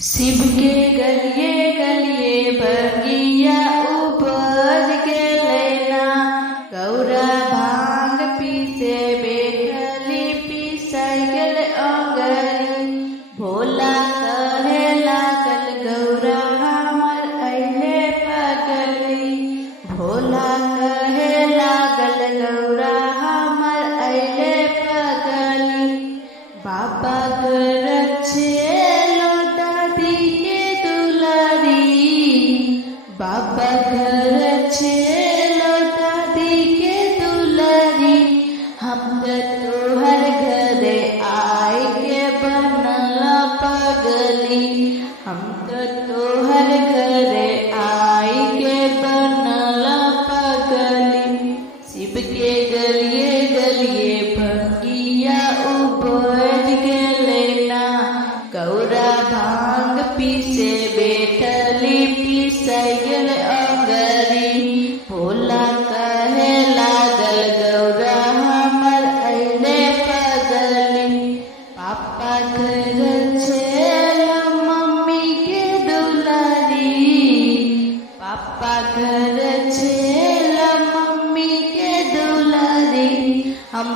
शिव के गलिए गलिए बगिया उपज गेलै ना। गौरा भांग पीसे बैठली पिसाई गेल अंगरी। भोला कहे लागल गौरा हमर अइले पगली। भोला कहे लागल गौरा हमर अइले पगली। बाबा घर छेलो दादी के दुलारी। बाबा घर छेलो दादी के दुलारी। हम तोहर घरे आए के बनल पगली। हम तोहर घरे आए के बनल पगली। शिव के गलिए गलिए भंगिया उपज गेलै ना। गौरा भांग पीसे बैठली पिसाई गेल अंगरी। भोला कहे लागल गौरा हमर अइले पगली। पापा घर छेलो मम्मी के दुलारी। पापा घर छेलो मम्मी के दुलारी। हम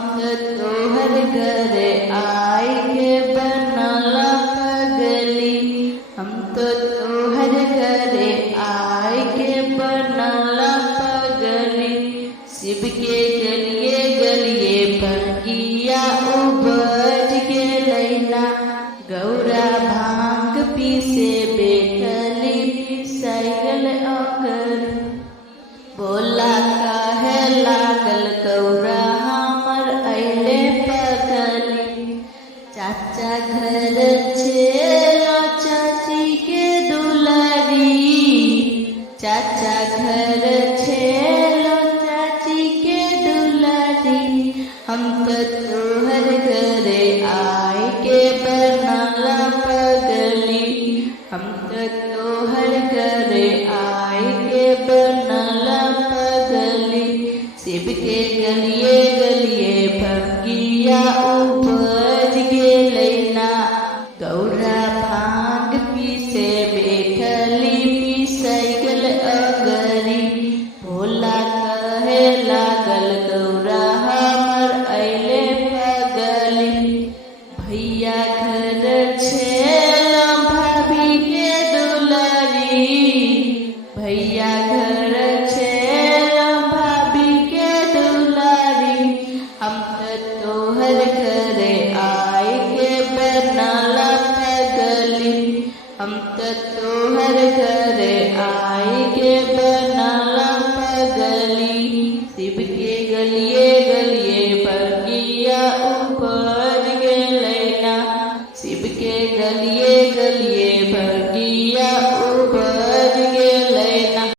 तोहर घरे आए के बनल पगली। हम तोहर घरे आए के बनल पगली। शिव के गलिए गलिए भंगिया उपज गेलै ना। गौरा भांग पीसे बैठली पिसाई गेल अंगरी। भोला कहे लागल गौरा हमर अइले पगली। चाचा घर छेलो चाची के दुलारी। चाचा घर छेलो चाची के दुलारी। हम तोहर घरे आए के बनल पगली। हम तोहर घरे आए के बनल पगली। शिव के गलिए गलिए भंगिया उपज गेलै ना। गौरा भांग पीसे बैठली पिसाई गेल अंगरी। भोला कहे लागल गौरा हमर अइले पगली। भैया घर छेलो भाभी के दुलारी। भैया घर छेलो भाभी के दुलारी। हम तोहर घरे आए के बनल पगली। हम तोहर घरे आए के बनल पगली। शिव के गलिए गलिए बगिया उपज गेलै ना। शिव के गलिए गलिए